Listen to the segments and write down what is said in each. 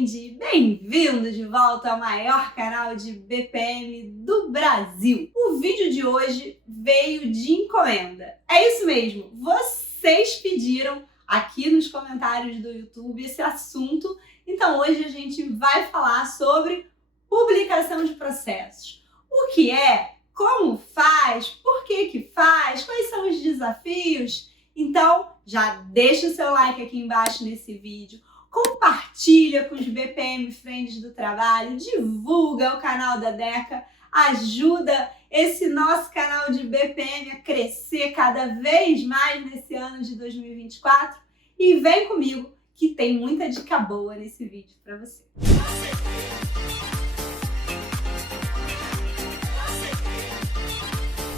Trend! Bem-vindo de volta ao maior canal de BPM do Brasil. O vídeo de hoje veio de encomenda. É isso mesmo, vocês pediram aqui nos comentários do YouTube esse assunto, então hoje a gente vai falar sobre publicação de processos. O que é, como faz, por que faz, quais são os desafios. Então já deixa o seu like aqui embaixo nesse vídeo, compartilha com os BPM Friends do trabalho, divulga o canal da Deca, ajuda esse nosso canal de BPM a crescer cada vez mais nesse ano de 2024 e vem comigo que tem muita dica boa nesse vídeo para você.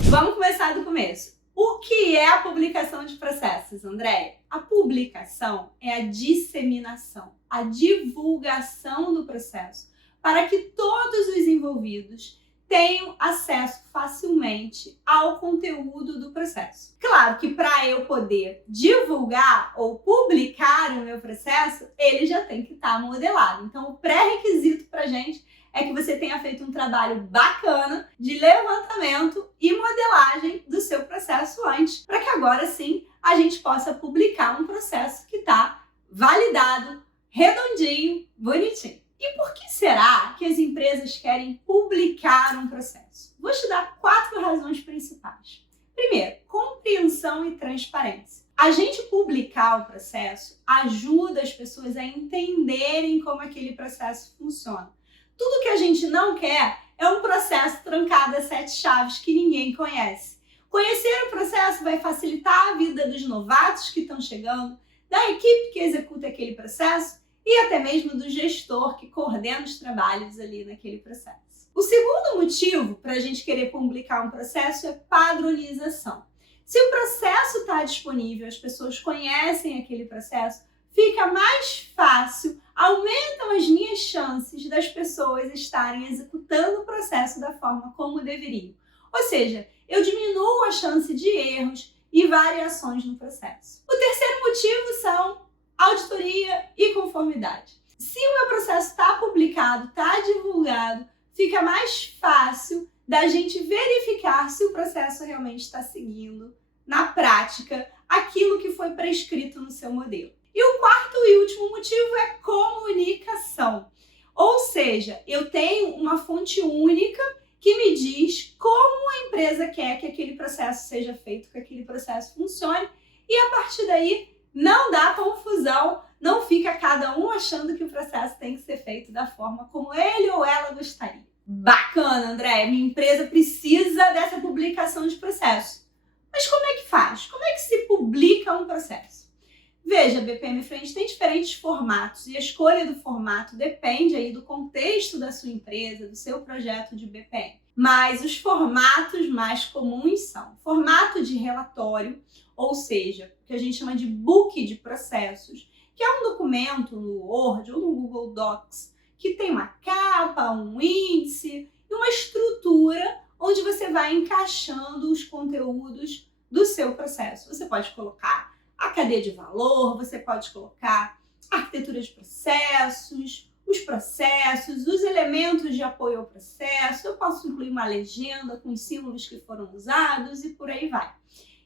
Vamos começar do começo. O que é a publicação de processos, Andréia? A publicação é a disseminação, a divulgação do processo, para que todos os envolvidos tenham acesso facilmente ao conteúdo do processo. Claro que para eu poder divulgar ou publicar o meu processo, ele já tem que estar modelado. Então, o pré-requisito para a gente é que você tenha feito um trabalho bacana de levantamento e modelagem do seu processo antes, para que agora sim a gente possa publicar um processo que está validado, redondinho, bonitinho. E por que será que as empresas querem publicar um processo? Vou te dar 4 razões principais. Primeiro, compreensão e transparência. A gente publicar o processo ajuda as pessoas a entenderem como aquele processo funciona. Tudo que a gente não quer é um processo trancado a 7 chaves que ninguém conhece. Conhecer o processo vai facilitar a vida dos novatos que estão chegando, da equipe que executa aquele processo e até mesmo do gestor que coordena os trabalhos ali naquele processo. O segundo motivo para a gente querer publicar um processo é padronização. Se o processo está disponível, as pessoas conhecem aquele processo, fica mais fácil, aumentam as minhas chances das pessoas estarem executando o processo da forma como deveriam. Ou seja, eu diminuo a chance de erros e variações no processo. O terceiro motivo são auditoria e conformidade. Se o meu processo está publicado, está divulgado, fica mais fácil da gente verificar se o processo realmente está seguindo, na prática, aquilo que foi prescrito no seu modelo. E o quarto e último motivo é comunicação. Ou seja, eu tenho uma fonte única que me diz como a empresa quer que aquele processo seja feito, que aquele processo funcione, e a partir daí não dá confusão, não fica cada um achando que o processo tem que ser feito da forma como ele ou ela gostaria. Bacana, André, minha empresa precisa dessa publicação de processo. Mas como é que faz? Como é que se publica um processo? Veja, BPM Friends tem diferentes formatos e a escolha do formato depende aí do contexto da sua empresa, do seu projeto de BPM. Mas os formatos mais comuns são formato de relatório, ou seja, o que a gente chama de book de processos, que é um documento no Word ou no Google Docs que tem uma capa, um índice e uma estrutura onde você vai encaixando os conteúdos do seu processo. Você pode colocar a cadeia de valor, você pode colocar a arquitetura de processos, os processos, os elementos de apoio ao processo, eu posso incluir uma legenda com os símbolos que foram usados e por aí vai.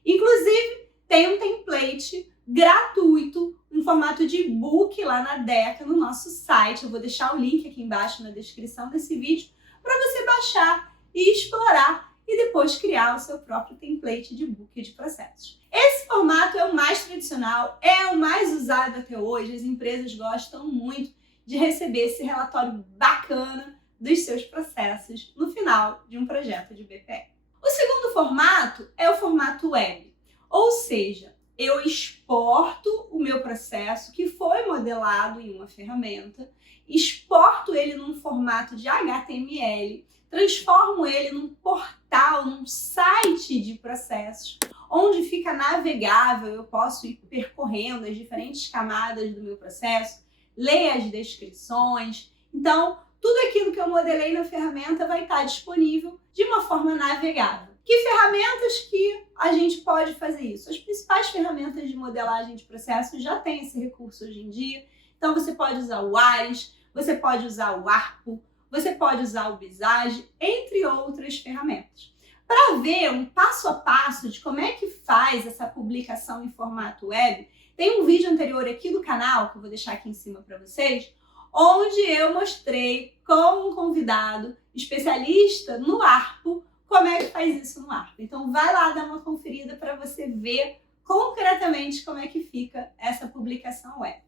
Inclusive, tem um template gratuito em formato de e-book lá na Deca, no nosso site. Eu vou deixar o link aqui embaixo na descrição desse vídeo para você baixar e explorar e depois criar o seu próprio template de book de processos. Esse formato é o mais tradicional, é o mais usado até hoje. As empresas gostam muito de receber esse relatório bacana dos seus processos no final de um projeto de BPM. O segundo formato é o formato web, ou seja, eu exporto o meu processo que foi modelado em uma ferramenta, exporto ele num formato de HTML, transformo ele num portal, num site de processos, onde fica navegável, eu posso ir percorrendo as diferentes camadas do meu processo, ler as descrições. Então, tudo aquilo que eu modelei na ferramenta vai estar disponível de uma forma navegável. Que ferramentas que a gente pode fazer isso? As principais ferramentas de modelagem de processos já têm esse recurso hoje em dia. Então, você pode usar o Ares, você pode usar o Arpo, você pode usar o Visage, entre outras ferramentas. Para ver um passo a passo de como é que faz essa publicação em formato web, tem um vídeo anterior aqui do canal, que eu vou deixar aqui em cima para vocês, onde eu mostrei com um convidado especialista no Arpo como é que faz isso no Arpo. Então vai lá dar uma conferida para você ver concretamente como é que fica essa publicação web.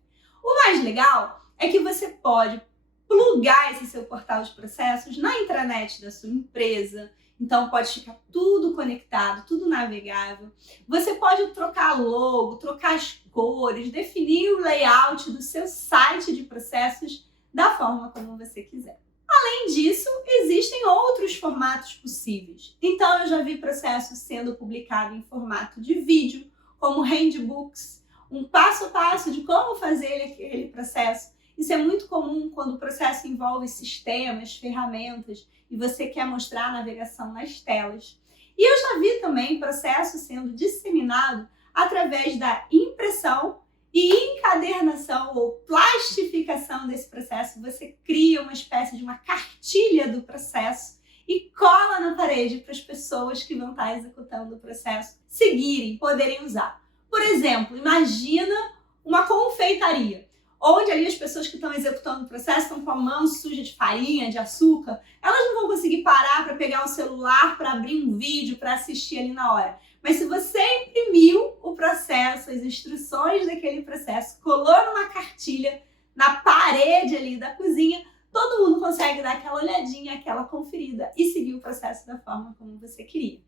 O mais legal é que você pode plugar esse seu portal de processos na intranet da sua empresa. Então pode ficar tudo conectado, tudo navegável. Você pode trocar logo, trocar as cores, definir o layout do seu site de processos da forma como você quiser. Além disso, existem outros formatos possíveis. Então eu já vi processos sendo publicados em formato de vídeo, como handbooks, um passo a passo de como fazer aquele processo. Isso é muito comum quando o processo envolve sistemas, ferramentas e você quer mostrar a navegação nas telas. E eu já vi também processo sendo disseminado através da impressão e encadernação ou plastificação desse processo. Você cria uma espécie de uma cartilha do processo e cola na parede para as pessoas que vão estar executando o processo seguirem, poderem usar. Por exemplo, imagina uma confeitaria, onde ali as pessoas que estão executando o processo estão com a mão suja de farinha, de açúcar, elas não vão conseguir parar para pegar um celular, para abrir um vídeo, para assistir ali na hora. Mas se você imprimiu o processo, as instruções daquele processo, colou numa cartilha na parede ali da cozinha, todo mundo consegue dar aquela olhadinha, aquela conferida e seguir o processo da forma como você queria.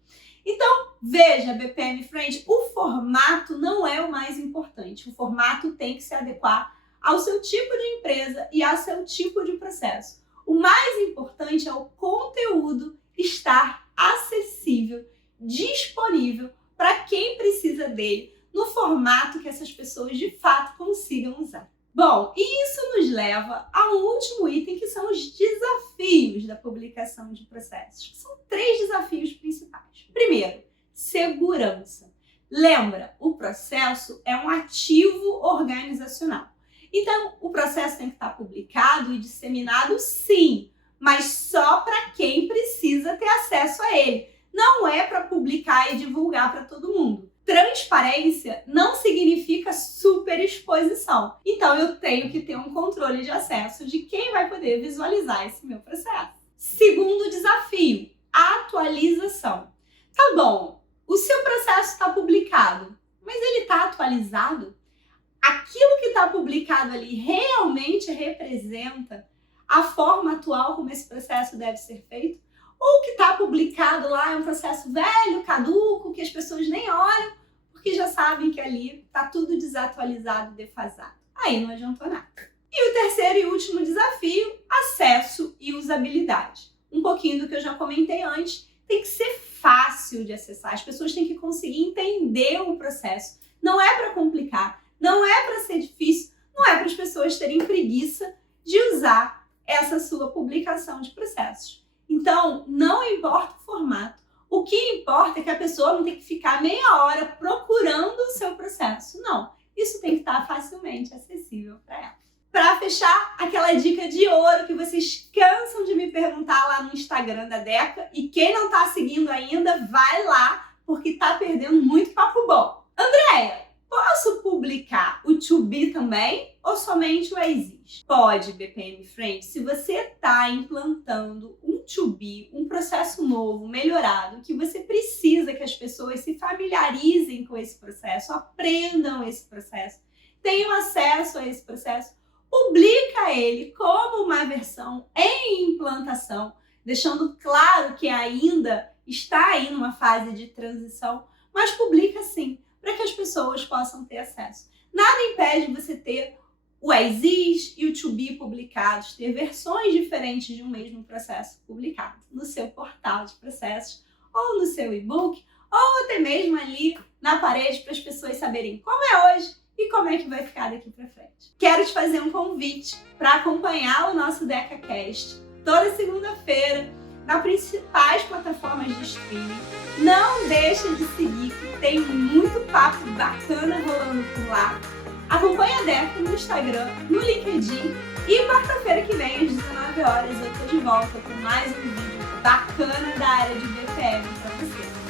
Então, veja, BPM Friend, o formato não é o mais importante. O formato tem que se adequar ao seu tipo de empresa e ao seu tipo de processo. O mais importante é o conteúdo estar acessível, disponível para quem precisa dele, no formato que essas pessoas de fato consigam usar. Bom, e isso nos leva a um último item, que são os desafios da publicação de processos. São 3 desafios principais. Primeiro, segurança. Lembra, o processo é um ativo organizacional. Então, o processo tem que estar publicado e disseminado, sim, mas só para quem precisa ter acesso a ele. Não é para publicar e divulgar para todo mundo. Transparência não significa superexposição. Então, eu tenho que ter um controle de acesso de quem vai poder visualizar esse meu processo. Segundo desafio, atualização. Tá bom, o seu processo está publicado, mas ele está atualizado? Aquilo que está publicado ali realmente representa a forma atual como esse processo deve ser feito? Ou o que está publicado lá é um processo velho, caduco, que as pessoas nem olham, porque já sabem que ali está tudo desatualizado, defasado. Aí não adiantou nada. E o terceiro e último desafio, acesso e usabilidade. Um pouquinho do que eu já comentei antes, tem que ser fácil de acessar. As pessoas têm que conseguir entender o processo. Não é para complicar, não é para ser difícil, não é para as pessoas terem preguiça de usar essa sua publicação de processos. Então, não importa o formato. O que importa é que a pessoa não tem que ficar meia hora procurando o seu processo. Não, isso tem que estar facilmente acessível para ela. Para fechar, aquela dica de ouro que vocês cansam de me perguntar lá no Instagram da Deca, e quem não está seguindo ainda, vai lá, porque está perdendo muito papo bom. Andréia, posso publicar o To Be também ou somente o Exist? Pode, BPM Friend, se você está implantando um To Be, um processo novo, melhorado, que você precisa que as pessoas se familiarizem com esse processo, aprendam esse processo, tenham acesso a esse processo, publica ele como uma versão em implantação, deixando claro que ainda está aí numa fase de transição, mas publica sim, para que as pessoas possam ter acesso. Nada impede você ter o Exist e o To Be publicados, ter versões diferentes de um mesmo processo publicado no seu portal de processos, ou no seu e-book, ou até mesmo ali na parede para as pessoas saberem como é hoje e como é que vai ficar daqui para frente. Quero te fazer um convite para acompanhar o nosso DecaCast toda segunda-feira nas principais plataformas de streaming. Não deixa de seguir, que tem muito papo bacana rolando por lá. Acompanhe a Deco no Instagram, no LinkedIn e quarta-feira que vem, às 19 horas, eu tô de volta com mais um vídeo bacana da área de BPM para você.